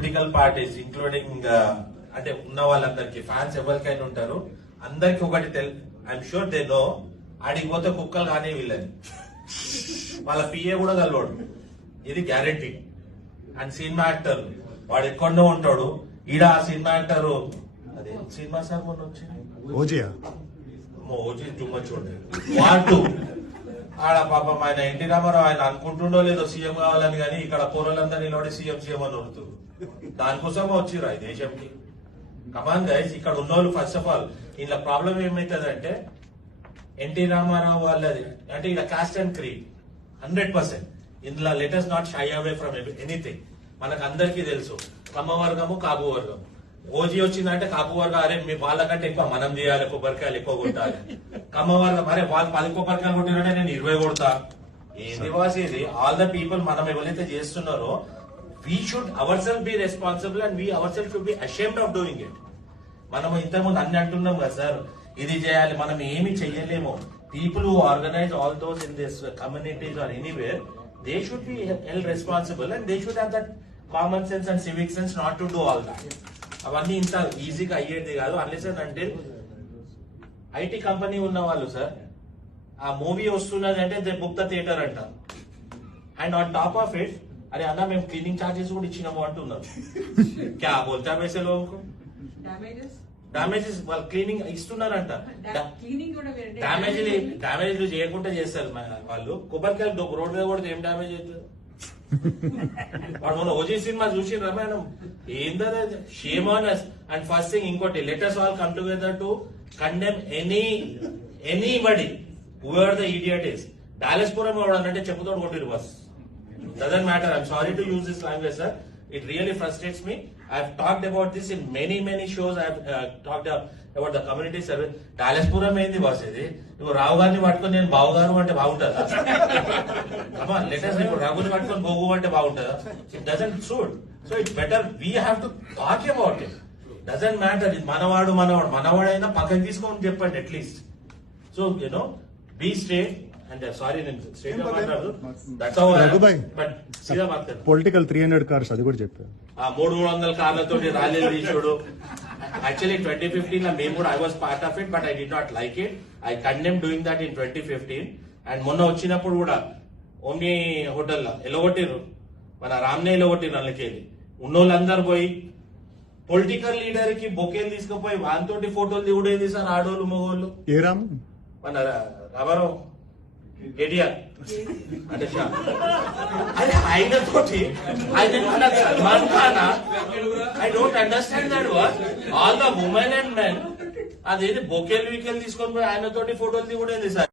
Political parties including అంటే ఉన్న వాళ్ళందరికి ఫ్యాన్స్ ఎవరికైనా ఉంటారు, అందరికి ఒకటి ఐఎమ్ షూర్ దే నో, ఆడికి పోతే కుక్కలు కానీ వీళ్ళని వాళ్ళ పిఏ కూడా కలవాడు, ఇది గ్యారెంటీ. అండ్ సినిమా యాక్టర్ వాడు ఎక్కడో ఉంటాడు, ఈడ ఆ సినిమా యాక్టర్ అదే సినిమా సార్ మొన్న వచ్చింది ఓజీ చుమ్మచ్చు వాటు ఆడ పాపం ఆయన ఎన్టీ రామారావు ఆయన అనుకుంటుండో లేదో సీఎం కావాలని, కానీ ఇక్కడ పోరలంతా నిలబడి సీఎం అని ఉడుతుంది. దానికోసం వచ్చిర్రు ఈ దేశంకి. కమాన్ గైస్, ఇక్కడ ఉన్నోళ్ళు ఫస్ట్ ఆఫ్ ఆల్ ఇలా ప్రాబ్లం ఏమైతుందంటే ఎన్టీ రామారావు వాళ్ళది అంటే ఇలా కాస్ట్ అండ్ క్రీడ్ 100%. ఇందులో letters not shy away from anything. మనకు అందరికీ తెలుసు కమ్మ వర్గము కాపు వర్గం. ఓజీ వచ్చిందంటే కాపు వర్గం అరే మీ వాళ్ళకంటే ఎక్కువ మనం చేయాలి, కొబ్బరికాయలు ఎక్కువ కొట్టాలి. కమ్మ వర్గం అరే వాళ్ళు 10 కొబ్బరికాయలు కొట్టినంటే నేను 20 కొడతా. ఏంది వాసి ఇది? ఆల్ ద పీపుల్ మనం ఎవరైతే చేస్తున్నారో we should our self be responsible and we our self should be ashamed of doing it. మనం ఇంతకుముందు అన్ని అంటున్నాం కదా సార్, ఇది చేయాలి, మనం ఏమి చెయ్యలేము. People who organise all those in this communities or anywhere, they should be held responsible and they should have that common sense and civic sense not to do all that. అవన్నీ ఇంత ఈజీగా అయ్యేది కాదు. అన్లెస్ అంటే IT company ఉన్న వాళ్ళు sir, ఆ movie వస్తున్నది అంటే దే బుక్ ద థియేటర్ అంట. And on top of it అరే అన్న మేము క్లీనింగ్ చార్జెస్ కూడా ఇచ్చినాము అంటున్నారు. క్యా బోల్తా వేసే లోకు డామేజెస్ వాళ్ళు క్లీనింగ్ ఇస్తున్నారంట. డామేజ్ చేయకుండా చేస్తారు వాళ్ళు. కొబ్బరికాయలు రోడ్ మీద కూడా ఏం డామేజ్ అవుతుంది? వాడు మొన్న ఓజీ సినిమా చూసి రమాయణం ఏందో shame on us. And first thing ఇంకోటి, let us all come together to condemn anybody whoever the idiot is. Dallas పురం అంటే చెప్పుతోడు కొట్టిరు బస్. Doesn't matter. I'm sorry to use this language, sir. It really frustrates me. I've talked about this in many shows. I've talked about the community service. Dallas పురం ఏంది boss ఇది? ఇప్పుడు రావు గారిని పట్టుకొని నేను బావు గారు అంటే బాగుంటుందా? లెటర్స్ ఇప్పుడు రాఘుని పట్టుకొని బొగ్గు అంటే బాగుంటుందా? It doesn't suit. So it's better we have to talk about it. Doesn't matter. ఇది మనవాడైనా పక్కకి తీసుకొని చెప్పండి at least. So you know be straight. And sorry, నేను స్ట్రేట్ గా మాట్లాడదు. దట్స్ హౌ బట్ సీదా మాట్లాడు. పొలిటికల్ 300 కార్స్ అది కూడా చెప్పారు. ఆ 300 కార్లతో ర్యాలీలు తీసుకోడు. యాక్చువల్లీ 2015 లో మేము కూడా I was part of it, but I did not like it. I condemn doing that in 2015. And మొన్న వచ్చినప్పుడు కూడా ఓమ్ని హోటల్లో ఎలగొట్టిర్రు, మన రామ్నే ఎలగొట్టిర్రు. అందుకెళ్ళి ఉన్నోళ్ళందరూ పోయి పొలిటికల్ లీడర్ కి బొకేలు తీసుకుపోయి వానితోటి ఫోటోలు దిగుడేది సార్. ఆడోళ్ళు మగోళ్ళు. ఏ రామ్? మన రామారావు కేటీఆర్ అంటే అదే ఆయనతోటి ఆయన Salman Khan. I don't understand that what all the women and men అదేది బొకేలు వీకెల్ తీసుకొని పోయి ఆయనతోటి ఫోటోలు దిగుడేది సార్.